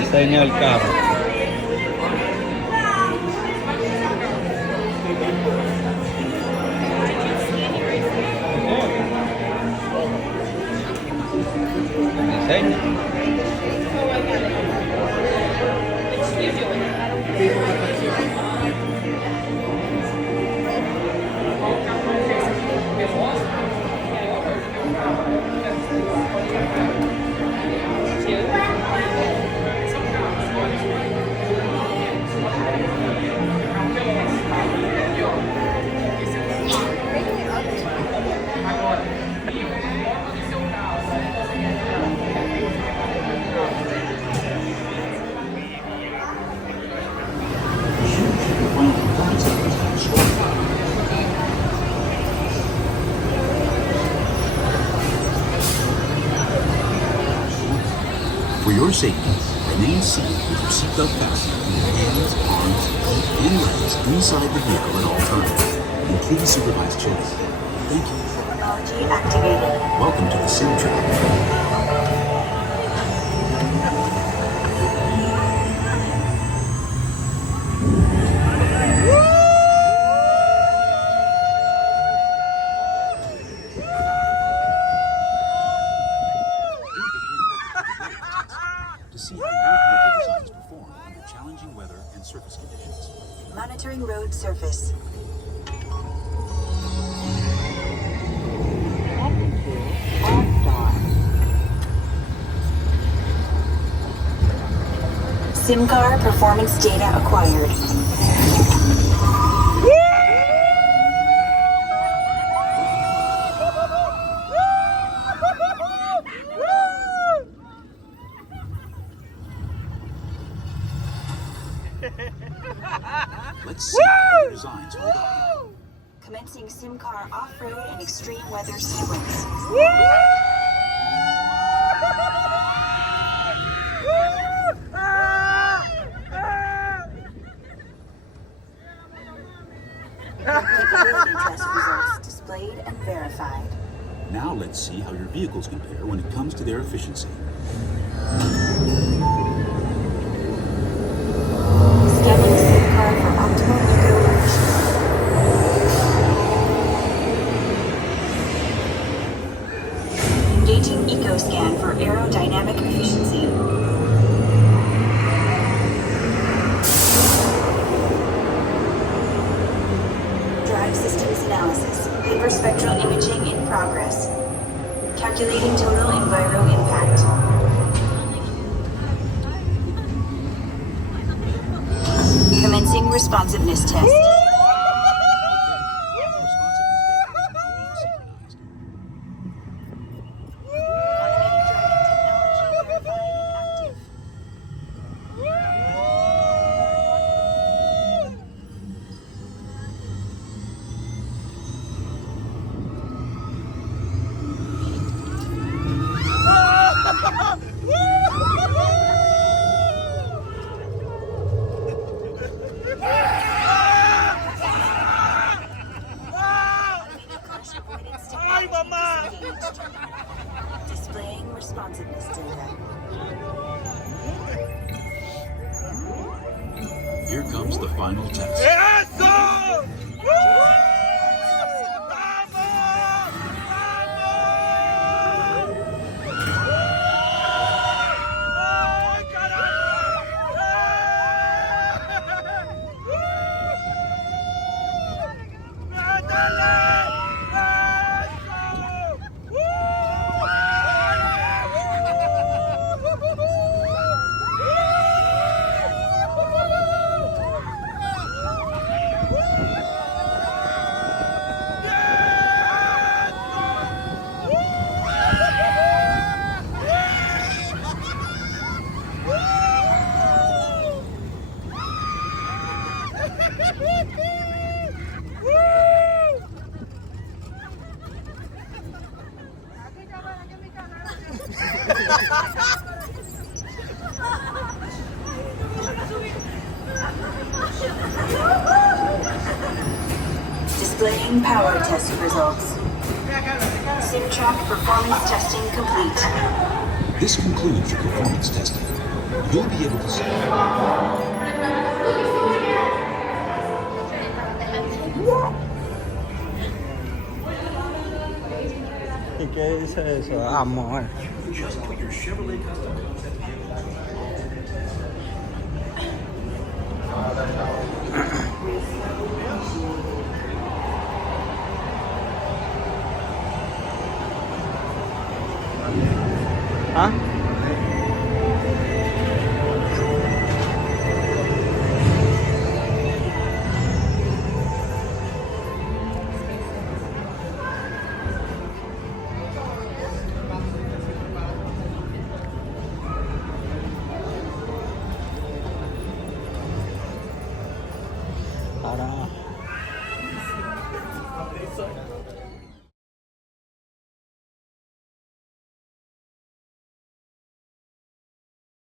Diseño del carro. Diseño. For your safety, remain seated with your seatbelt fastened and your hands, arms, feet, and legs inside the vehicle at all times, including supervised children. Thank you. Technology activated. Welcome to the sim track. To see how your vehicle designs perform under challenging weather and surface conditions. Monitoring road surface. SIM car performance data acquired. Let's see how your designs hold up. Commencing SIM car off-road and extreme weather sequence. Capability test results displayed and verified. Now let's see how your vehicles compare when it comes to their efficiency. Scanning SIM card for optimal eco efficiency. Engaging eco scan for aerodynamic efficiency. Drive systems analysis. Hyperspectral imaging in progress. Calculating total enviro impact. Commencing responsiveness test. Here comes the final test. Displaying power test results. SimTrack performance testing complete. This concludes your performance testing. You'll be able to see. ¿Y qué dice eso? Amor. Just put your Chevrolet custom codes at the ¿Ah?